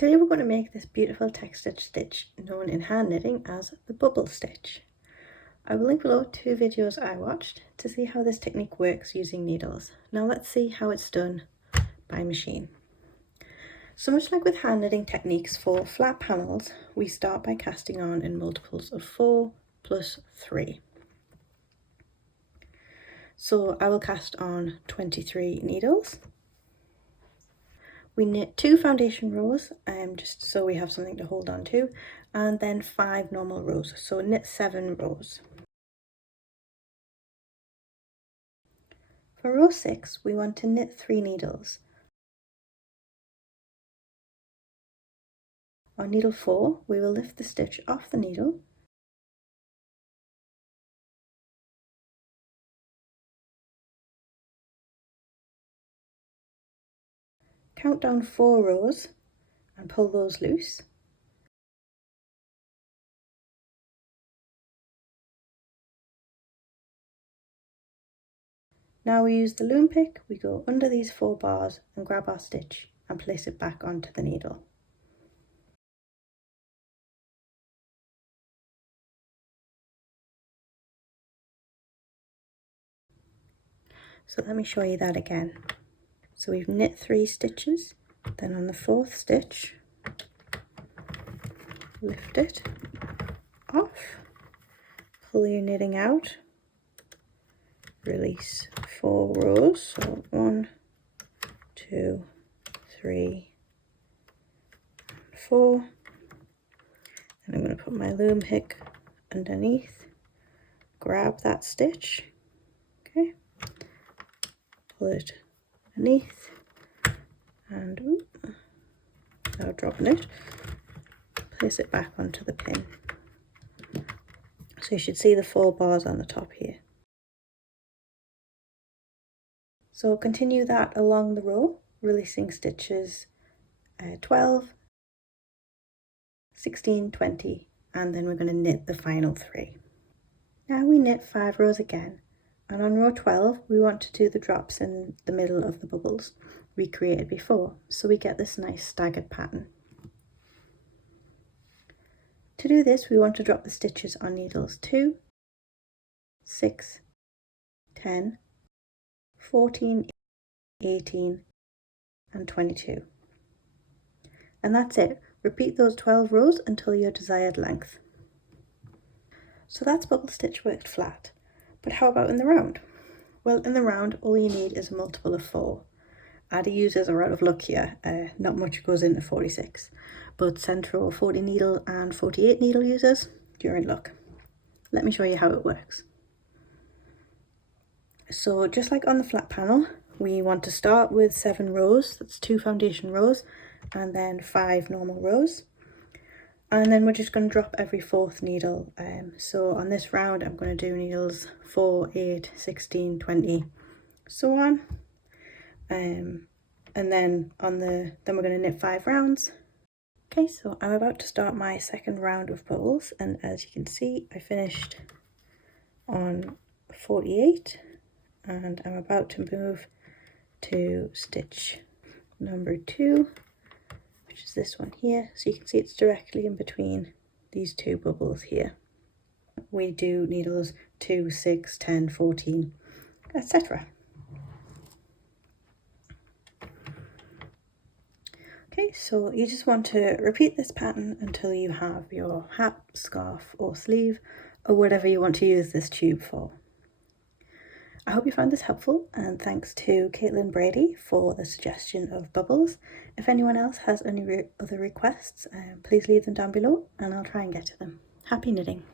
Today we're going to make this beautiful textured stitch known in hand knitting as the bubble stitch. I will link below 2 videos I watched to see how this technique works using needles. Now let's see how it's done by machine. So much like with hand knitting techniques for flat panels, we start by casting on in multiples of 4 plus 3. So I will cast on 23 needles. We knit 2 foundation rows, just so we have something to hold on to, and then 5 normal rows, so knit 7 rows. For row 6, we want to knit 3 needles. On needle 4, we will lift the stitch off the needle, count down 4 rows and pull those loose. Now we use the loom pick, we go under these 4 bars and grab our stitch and place it back onto the needle. So let me show you that again. So we've knit 3 stitches, then on the 4th stitch, lift it off, pull your knitting out, release 4 rows, so 1, 2, 3, 4, and I'm going to put my loom pick underneath, grab that stitch, okay, pull it underneath, and now dropping it, place it back onto the pin. So you should see the 4 bars on the top here. So continue that along the row, releasing stitches 12, 16, 20, and then we're going to knit the final 3. Now we knit 5 rows again, and on row 12 we want to do the drops in the middle of the bubbles we created before, so we get this nice staggered pattern. To do this, we want to drop the stitches on needles 2, 6, 10, 14, 18, and 22. And that's it. Repeat those 12 rows until your desired length. So that's bubble stitch worked flat. But how about in the round? Well, in the round, all you need is a multiple of 4. Addi users are out of luck here. Not much goes into 46. But Sentro 40 needle and 48 needle users, you're in luck. Let me show you how it works. So just like on the flat panel, we want to start with 7 rows, that's 2 foundation rows, and then 5 normal rows. And then we're just going to drop every 4th needle. So on this round, I'm going to do needles 4, 8, 16, 20, so on. And then we're going to knit 5 rounds. Okay, so I'm about to start my second round of bubbles, and as you can see, I finished on 48, and I'm about to move to stitch number 2, which is this one here. So you can see it's directly in between these 2 bubbles here. We do needles 2, 6, 10, 14, etc. Okay, so you just want to repeat this pattern until you have your hat, scarf or sleeve, or whatever you want to use this tube for. I hope you found this helpful, and thanks to Caitlin Brady for the suggestion of bubbles. If anyone else has any other requests, please leave them down below and I'll try and get to them. Happy knitting!